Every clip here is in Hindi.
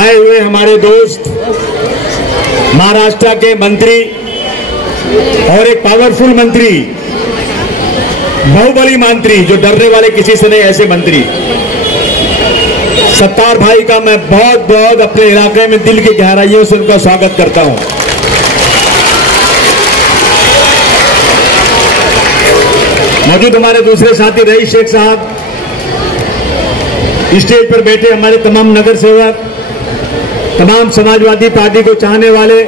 आए हुए हमारे दोस्त महाराष्ट्र के मंत्री और एक पावरफुल मंत्री, बाहुबली मंत्री जो डरने वाले किसी से नहीं, ऐसे मंत्री सत्तार भाई का मैं बहुत बहुत अपने इलाके में दिल की गहराइयों से उनका स्वागत करता हूं। मौजूद हमारे दूसरे साथी रईस शेख साहब, स्टेज पर बैठे हमारे तमाम नगर सेवक, तमाम समाजवादी पार्टी को चाहने वाले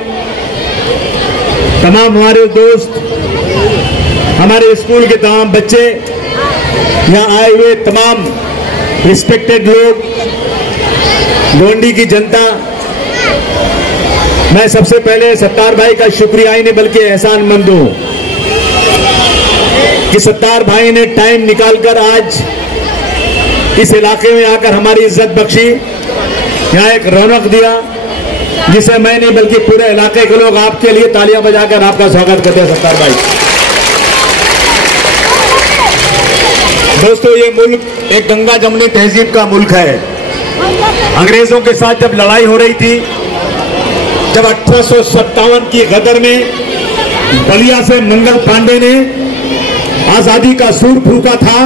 तमाम हमारे दोस्त, हमारे स्कूल के तमाम बच्चे, यहां आए हुए तमाम रिस्पेक्टेड लोग, गोंडी की जनता, मैं सबसे पहले सत्तार भाई का शुक्रिया ही नहीं बल्कि एहसानमंद हूं कि सत्तार भाई ने टाइम निकालकर आज इस इलाके में आकर हमारी इज्जत बख्शी, यहां एक रौनक दिया जिसे मैं नहीं बल्कि पूरे इलाके के लोग आपके लिए तालियां बजाकर आपका स्वागत करते हैं। सत्तार भाई, दोस्तों, ये मुल्क एक गंगा जमुनी तहजीब का मुल्क है। अंग्रेजों के साथ जब लड़ाई हो रही थी, जब 1857 की गदर में बलिया से मंगल पांडे ने आजादी का सूर फूंका था,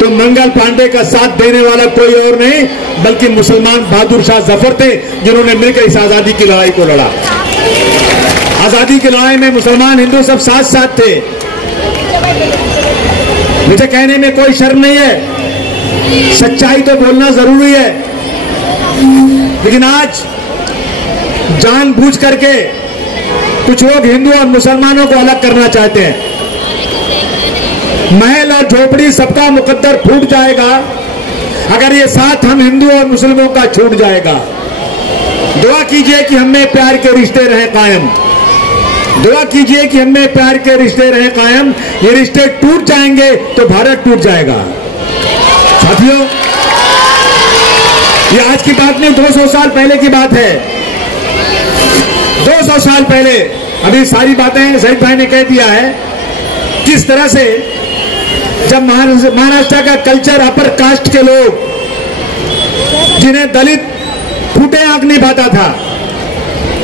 तो मंगल पांडे का साथ देने वाला कोई और नहीं बल्कि मुसलमान बहादुर शाह जफर थे, जिन्होंने मिलकर इस आजादी की लड़ाई को लड़ा। आजादी की लड़ाई में मुसलमान हिंदू सब साथ साथ थे। मुझे कहने में कोई शर्म नहीं है, सच्चाई तो बोलना जरूरी है, लेकिन आज जानबूझ करके कुछ लोग हिंदू और मुसलमानों को अलग करना चाहते हैं। महल और झोपड़ी सबका मुकद्दर फूट जाएगा अगर ये साथ हम हिंदू और मुस्लिमों का छूट जाएगा। दुआ कीजिए कि हमें प्यार के रिश्ते रहे कायम, दुआ कीजिए कि हमें प्यार के रिश्ते रहे कायम। ये रिश्ते टूट जाएंगे तो भारत टूट जाएगा। साथियों, ये आज की बात नहीं, 200 साल पहले की बात है। 200 साल पहले, अभी सारी बातें शहीद भाई ने कह दिया है किस तरह से जब महाराष्ट्र का कल्चर, अपर कास्ट के लोग जिन्हें दलित फूटे आंख नहीं पाता था,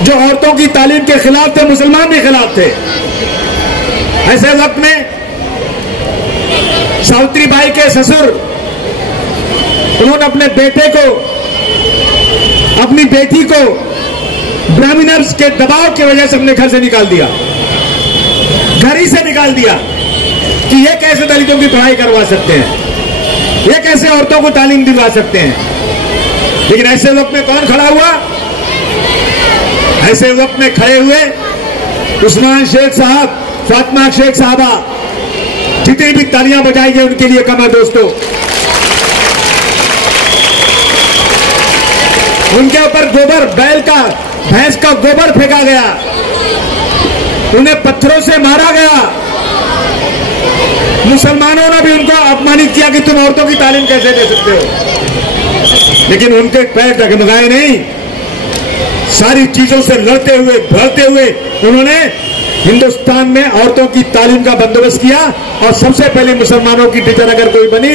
जो औरतों की तालीम के खिलाफ थे, मुसलमान भी खिलाफ थे, ऐसे वक्त में सावित्री बाई के ससुर, उन्होंने अपने बेटे को, अपनी बेटी को ब्राह्मणर्स के दबाव की वजह से अपने घर से निकाल दिया, घर ही से निकाल दिया कि ये कैसे दलितों की पढ़ाई करवा सकते हैं, ये कैसे औरतों को तालीम दिलवा सकते हैं। लेकिन ऐसे वक्त में कौन खड़ा हुआ? ऐसे वक्त में खड़े हुए उस्मान शेख साहब, फातिमा शेख साहबा, जितनी भी तालियां बजाई गई उनके लिए कम है दोस्तों। उनके ऊपर गोबर, बैल का, भैंस का गोबर फेंका गया, उन्हें पत्थरों से मारा गया। मुसलमानों ने भी उनको अपमानित किया कि तुम औरतों की तालीम कैसे दे सकते हो, लेकिन उनके पैर डगमगाए नहीं। सारी चीजों से लड़ते हुए, भिड़ते हुए उन्होंने हिंदुस्तान में औरतों की तालीम का बंदोबस्त किया, और सबसे पहले मुसलमानों की टीचर अगर कोई बनी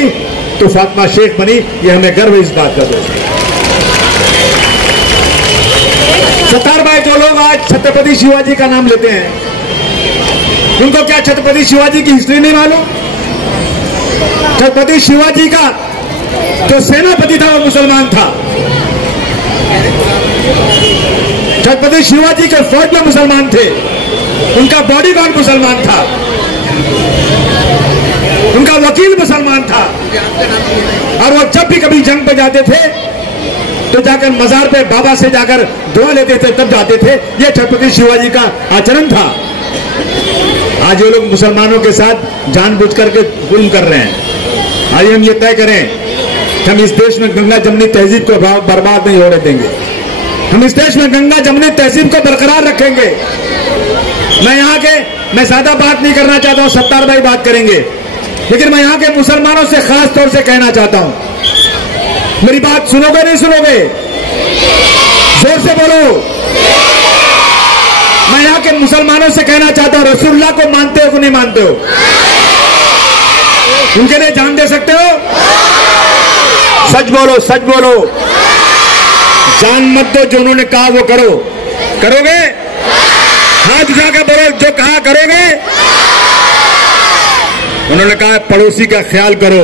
तो फातिमा शेख बनी। ये हमें गर्व है इस बात का दोस्तों। सत्तार भाई, जो लोग आज छत्रपति शिवाजी का नाम लेते हैं, उनको क्या छत्रपति शिवाजी की हिस्ट्री नहीं मालूम? छत्रपति शिवाजी का जो सेनापति था वो मुसलमान था। छत्रपति शिवाजी के फौज में मुसलमान थे, उनका बॉडीगार्ड मुसलमान था, उनका वकील मुसलमान था, और वो जब भी कभी जंग पे जाते थे तो जाकर मजार पे बाबा से जाकर दुआ लेते थे, तब जाते थे। ये छत्रपति शिवाजी का आचरण था। आज ये लोग मुसलमानों के साथ जानबूझ करके जुल्म कर रहे हैं। आइए हम ये तय करें कि हम इस देश में गंगा जमुनी तहजीब को बर्बाद नहीं होने देंगे। हम इस देश में गंगा जमुनी तहजीब को बरकरार रखेंगे। मैं ज्यादा बात नहीं करना चाहता हूं, सत्तार भाई बात करेंगे, लेकिन मैं यहाँ के मुसलमानों से खास तौर से कहना चाहता हूं, मेरी बात सुनोगे नहीं सुनोगे? जोर से बोलो। मैं यहाँ के मुसलमानों से कहना चाहता हूं, रसूलुल्लाह को मानते हो कि नहीं मानते हो? उनके लिए जान दे सकते हो? सच बोलो, सच बोलो। जान मत दो, जो उन्होंने कहा वो करो। करोगे? हाथ उठा के बोलो, जो कहा करोगे। उन्होंने कहा पड़ोसी का ख्याल करो।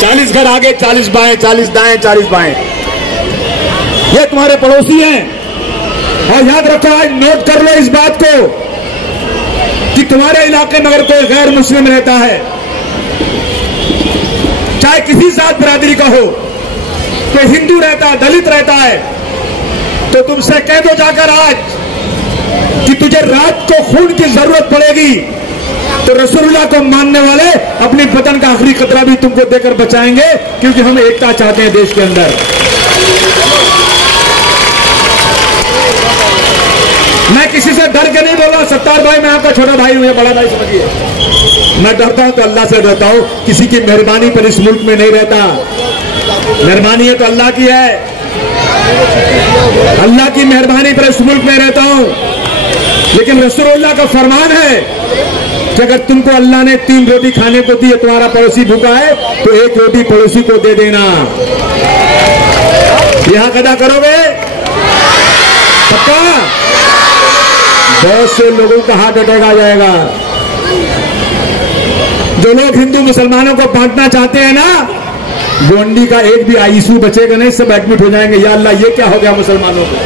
40 घर आगे, 40 बाएं, 40 दाएं, 40 बाएं। ये तुम्हारे पड़ोसी हैं। और याद रखो, आज नोट कर लो इस बात को कि तुम्हारे इलाके में अगर कोई गैर मुस्लिम रहता है, चाहे किसी जात बिरादरी का हो, कोई हिंदू रहता है, दलित रहता है, तो तुमसे कह दो जाकर आज कि तुझे रात को खून की जरूरत पड़ेगी तो रसूलुल्लाह को मानने वाले अपनी बदन का आखिरी खतरा भी तुमको देकर बचाएंगे, क्योंकि हम एकता चाहते हैं देश के अंदर। मैं किसी से डर के नहीं बोल रहा सत्तार भाई, मैं आपका छोटा भाई हूं या बड़ा भाई समझिए। मैं डरता हूं तो अल्लाह से डरता हूं, किसी की मेहरबानी पर इस मुल्क में नहीं रहता। मेहरबानी है तो अल्लाह की है, अल्लाह की मेहरबानी पर इस मुल्क में रहता हूं। लेकिन रसूलुल्लाह का फरमान है कि अगर तुमको अल्लाह ने 3 रोटी खाने को दी है, तुम्हारा पड़ोसी भूखा है, तो 1 रोटी पड़ोसी को दे देना। यह अदा करोगे? पक्का? बहुत से लोगों का हार्ट अटैक आ जाएगा। जो लोग हिंदू मुसलमानों को बांटना चाहते हैं ना, गोंडी का एक भी आईसीयू बचेगा नहीं, सब एडमिट हो जाएंगे। या अल्लाह, ये क्या हो गया मुसलमानों को?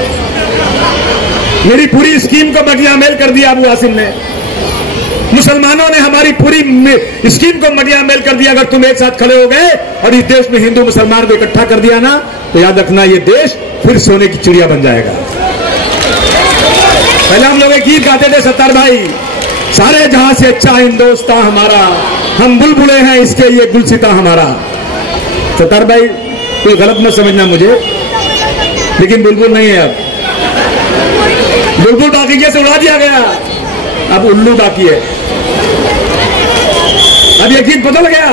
मेरी पूरी स्कीम को मटियामेल कर दिया अबू आसिम ने। मुसलमानों ने हमारी पूरी स्कीम को मटियामेल कर दिया। अगर तुम एक साथ खड़े हो गए और इस देश में हिंदू मुसलमान को इकट्ठा कर दिया ना, तो याद रखना, ये देश फिर सोने की चिड़िया बन जाएगा। पहले हम लोग एक गीत गाते थे सत्तार भाई, सारे जहां से अच्छा हिंदुस्तान हमारा, हम बुलबुले हैं इसके ये गुलसिता हमारा। सत्तार भाई, कोई गलत मत समझना मुझे, लेकिन बुलबुल नहीं है। अब बुलबुल बाकी से उड़ा दिया गया, अब उल्लू बाकी है। अब ये गीत बदल गया।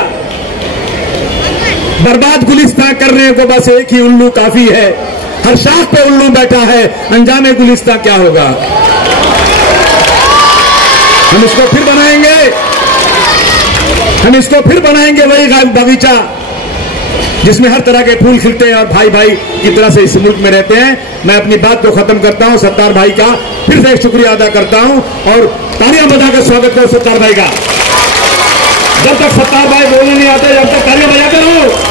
बर्बाद गुलिस्तान करने को बस एक ही उल्लू काफी है, हर शाख पे उल्लू बैठा है, अंजामे गुलिस्तान क्या होगा? हम इसको फिर बनाएंगे, हम इसको फिर बनाएंगे वही बगीचा जिसमें हर तरह के फूल खिलते हैं और भाई भाई की तरह से इस मुल्क में रहते हैं। मैं अपनी बात को खत्म करता हूं। सत्तार भाई का फिर से एक शुक्रिया अदा करता हूं और तालियां बजाकर स्वागत करो सत्तार भाई का। जब तक सत्तार भाई बोलने नहीं आते, जब तक तालियां बजा करो।